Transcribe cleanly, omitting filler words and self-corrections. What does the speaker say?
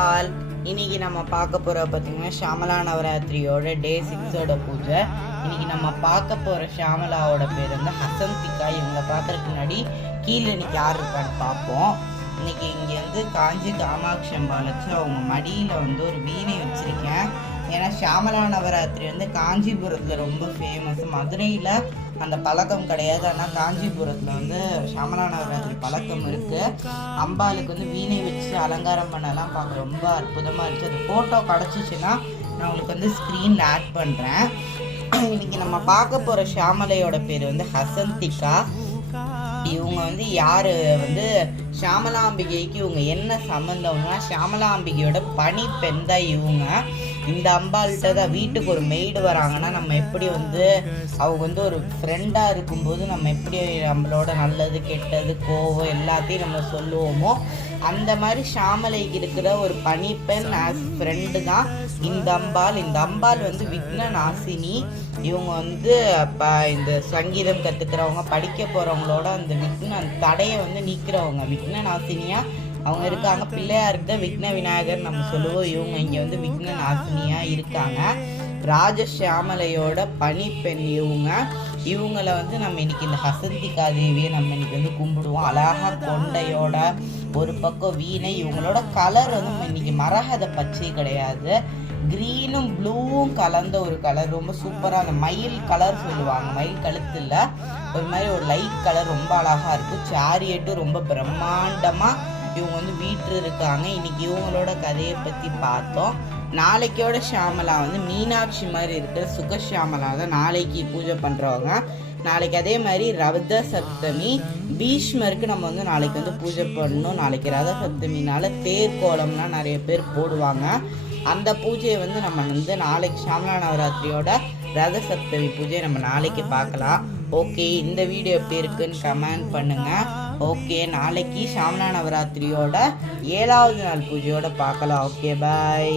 All, இன்னைக்கு நம்ம பார்க்க போகிற பார்த்தீங்கன்னா ஷாமலா நவராத்திரியோட டே 6 பூஜை. இன்னைக்கு நம்ம பார்க்க போகிற ஷாமலாவோட பேர் வந்து ஹசந்திகா. இவங்களை பார்க்கறதுக்கு முன்னாடி கீழே இன்னைக்கு யார் இருக்கான்னு பார்ப்போம். இன்னைக்கு இங்கே வந்து காஞ்சி காமாட்சி அம்பாள் வச்சு அவங்க மடியில் வந்து ஒரு வீணை வச்சுருக்கேன். ஏன்னா ஷாமலா நவராத்திரி வந்து காஞ்சிபுரத்தில் ரொம்ப ஃபேமஸ். மதுரையில் அந்த பழக்கம் கிடையாது, ஆனால் காஞ்சிபுரத்தில் வந்து ஷாமலா நவராத்திரி பழக்கம் இருக்குது. அம்பாளுக்கு வந்து வீணை வச்சு அலங்காரம் பண்ணலாம் பார்க்க ரொம்ப அற்புதமாக இருந்துச்சு. அது ஃபோட்டோ கிடச்சிச்சின்னா நான் உங்களுக்கு வந்து ஸ்க்ரீனில் ஆட் பண்ணுறேன். இன்னைக்கு நம்ம பார்க்க போகிற ஷாமலையோட பேர் வந்து ஹசந்திகா. இவங்க வந்து யார் வந்து ஷாமலாம்பிகைக்கு இவங்க என்ன சம்மந்தம்னா ஷாமலாம்பிகையோட பனி பெண் தான் இவங்க. இந்த அம்பாள்கிட்ட தான் வீட்டுக்கு ஒரு மெய்டு வராங்கன்னா நம்ம எப்படி வந்து அவங்க வந்து ஒரு ஃப்ரெண்டாக இருக்கும்போது நம்ம எப்படி நம்மளோட நல்லது கெட்டது கோவம் எல்லாத்தையும் நம்ம சொல்லுவோமோ அந்த மாதிரி ஷாமலைக்கு இருக்கிற ஒரு பனிப்பெண் ஆஸ் ஃப்ரெண்டு தான் இந்த அம்பாள். இந்த அம்பாள் வந்து விக்ன நாசினி. இவங்க வந்து இந்த சங்கீதம் கற்றுக்கிறவங்க படிக்க போகிறவங்களோட அந்த விக்ன தடையை வந்து நீக்கிறவங்க விக்ன நாசினியாக அவங்க இருக்காங்க. பிள்ளையாருக்கு விக்ன விநாயகர் நம்ம சொல்லுவோம். இவங்க இங்கே வந்து விக்ன நாசினியாக இருக்காங்க. ராஜஷியாமலையோட பனிப்பெண் இவங்களை வந்து நம்ம இன்னைக்கு இந்த ஹசந்திகா தேவியை நம்ம இன்னைக்கு வந்து கும்பிடுவோம். அழகாக கொண்டையோட ஒரு பக்கம் வீணை. இவங்களோட கலர் வந்து நம்ம இன்னைக்கு மரகத பச்சை கிடையாது, க்ரீனும் ப்ளூவும் கலந்த ஒரு கலர். ரொம்ப சூப்பராக அந்த மயில் கலர் சொல்லுவாங்க, மயில் கழுத்தில் ஒரு மாதிரி ஒரு லைட் கலர் ரொம்ப அழகாக இருக்கும். சேரியட்டும் ரொம்ப பிரம்மாண்டமாக இவங்க வந்து வீட்டு இருக்காங்க. இன்னைக்கு இவங்களோட கதையை பற்றி பார்த்தோம். நாளைக்கோட ஷாமலா வந்து மீனாட்சி மாதிரி இருக்கிற சுகஷாமலா தான் நாளைக்கு பூஜை பண்ணுறவங்க. நாளைக்கு அதே மாதிரி ரத சப்தமி பீஷ்மருக்கு நம்ம வந்து நாளைக்கு வந்து பூஜை பண்ணணும். நாளைக்கு ரத சப்தமினால தேர்கோலம்லாம் நிறைய பேர் போடுவாங்க. அந்த பூஜையை வந்து நம்ம வந்து நாளைக்கு ஷாமலா நவராத்திரியோட ரத சப்தமி பூஜையை நம்ம நாளைக்கு பார்க்கலாம். ஓகே, இந்த வீடியோ எப்படி இருக்குன்னு கமெண்ட் பண்ணுங்கள். ஓகே, நாளைக்கு ஷாமலா நவராத்திரியோட 7வது நாள் பூஜையோட பார்க்கலாம். ஓகே, பாய்.